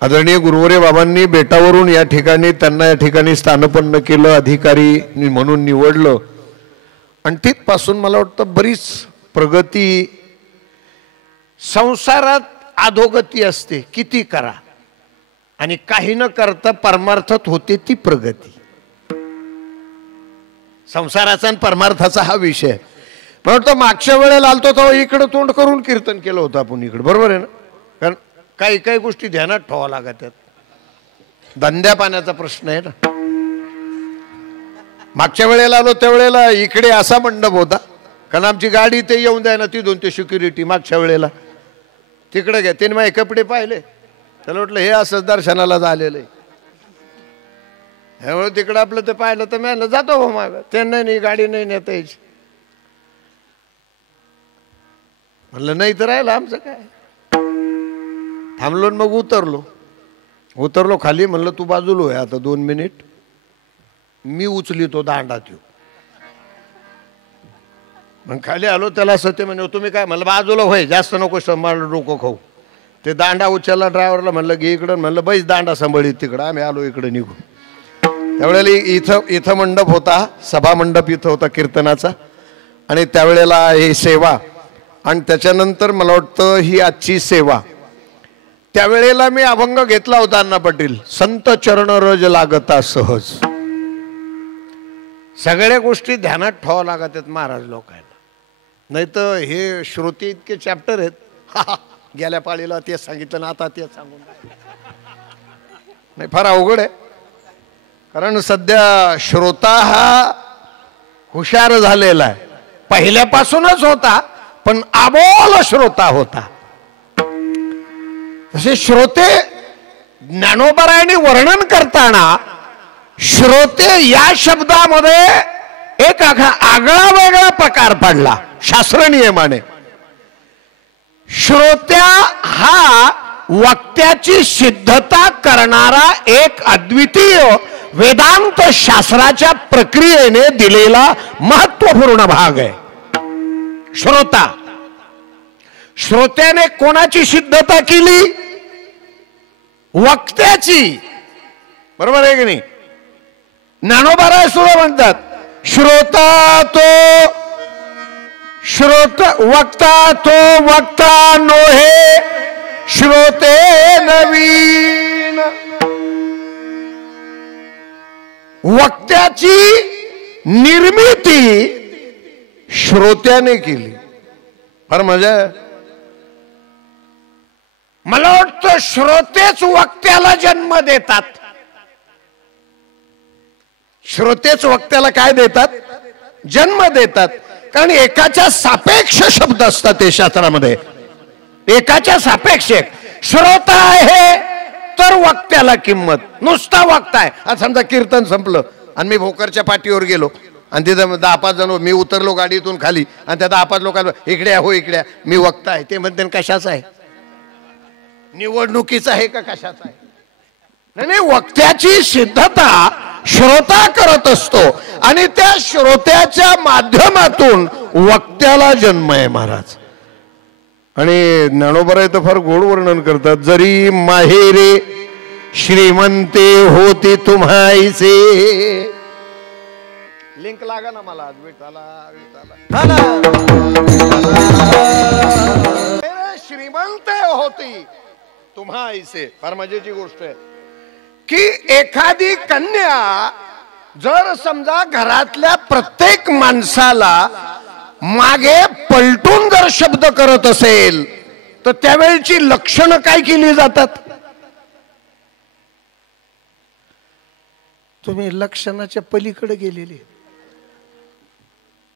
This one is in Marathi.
आदरणीय गुरुवरे बाबांनी बेटावरून या ठिकाणी त्यांना या ठिकाणी स्थानपन्न केलं, अधिकारी म्हणून निवडलं आणि तिथपासून मला वाटतं बरीच प्रगती संसारात अधोगती असते, किती करा आणि काही न करता परमार्थात होते ती प्रगती. संसाराचा आणि परमार्थाचा हा विषय. पण तो मागच्या वेळेला आलतो तेव्हा इकडे तोंड करून कीर्तन केलं होतं आपण इकडे, बरोबर आहे ना? कारण काही काही गोष्टी ध्यानात ठेवा लागतात. धंद्या पाण्याचा प्रश्न आहे ना. मागच्या वेळेला आलो त्यावेळेला इकडे असा मंडप होता, कारण आमची गाडी ते येऊन द्या ना तिथून ते सिक्युरिटी मागच्या वेळेला तिकडे घ्या. त्याने माझे कपडे पाहिले, त्याला वाटलं हे असंच दर्शनाला झालेलं आहे. ह्यामुळे तिकडं आपलं ते पाहिलं तर मी जातो हो माग, त्यांना नाही गाडी नाही नेता यायची. म्हणलं नाही तर राहिलं आमचं काय. थांबलो मग उतरलो खाली. म्हणलं तू बाजूलो आहे आता 2 मिनिट, मी उचली तो दांडा त्यो. मग खाली आलो, त्याला असं ते म्हणे तुम्ही काय. म्हणलं बाजूला होय, जास्त नको सांभाळ डोकं खाऊ. ते दांडा उचलला ड्रायव्हरला, म्हणलं घे इकडं. म्हणलं बैस दांडा सांभाळीत तिकडं. आम्ही आलो इकडे निघून. त्यावेळेला इथं मंडप होता, सभा मंडप इथं होता कीर्तनाचा. आणि त्यावेळेला हे सेवा आणि त्याच्यानंतर मला वाटतं ही आजची सेवा. त्यावेळेला मी अभंग घेतला होता अण्णा पाटील, संत चरण रज लागता सहज. सगळ्या गोष्टी ध्यानात ठेवा लागत आहेत महाराज लोकांना, नाही तर हे श्रोते इतके चॅप्टर आहेत. गेल्या पाळीला ते सांगितलं ना आता ते सांगून नाही, फार अवघड आहे. कारण सध्या श्रोता हा हुशार झालेला आहे. पहिल्यापासूनच होता पण अबोल श्रोता होता. तसे श्रोते ज्ञानोबरायांनी वर्णन करताना श्रोते या शब्दामध्ये एक आगळा वेगळा प्रकार पडला शास्त्र नियमाने. श्रोत्या हा वक्त्याची सिद्धता करणारा एक अद्वितीय वेदांत शास्त्राच्या प्रक्रियेने दिलेला महत्वपूर्ण भाग आहे श्रोता. श्रोत्याने कोणाची सिद्धता केली? वक्त्याची. बरोबर आहे की नाही? ज्ञानोबा सुद्धा म्हणतात श्रोता तो वक्ता नोहे श्रोते नवीन. वक्त्याची निर्मिती श्रोत्याने केली. फार मजा आहे. मला वाटतं श्रोतेच वक्त्याला जन्म देतात. श्रोतेच वक्त्याला काय देतात? जन्म देतात. कारण एकाच्या सापेक्ष शब्द असतात ते शास्त्रामध्ये. एकाच्या सापेक्ष. श्रोता आहे तर वक्त्याला किंमत. नुसता वक्ता आहे. आज समजा कीर्तन संपलं आणि मी भोकरच्या पाठीवर गेलो आणि तिथं 10-5 जण, मी उतरलो गाडीतून खाली आणि त्या 10-5 लोकांना इकडे हो इकडे, मी वक्ता आहे. ते म्हणते कशाचं आहे? निवडणुकीचं आहे का कशाचं आहे? नाही, वक्त्याची सिद्धता श्रोता करत असतो आणि त्या श्रोत्याच्या माध्यमातून वक्त्याला जन्म आहे महाराज. आणि ज्ञानोबा तर फार गोड वर्णन करतात. जरी माहेरे श्रीमंते होती तुम्हाईसे. लिंक लागा ना मला. श्रीमंत होती तुम्हाईसे. फार मजेची गोष्ट आहे की एखादी कन्या जर समजा घरातल्या प्रत्येक माणसाला मागे पलटून जर शब्द करत असेल तर त्यावेळची लक्षणं काय केली जातात? तुम्ही लक्षणाच्या पलीकडे गेलेली.